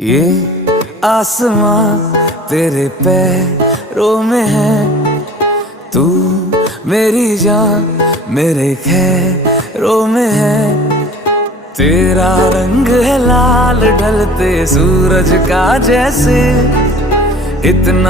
ये आसमां तेरे पैरों में है, तू मेरी जान मेरे खैरों में है। तेरा रंग है लाल ढलते सूरज का जैसे, इतना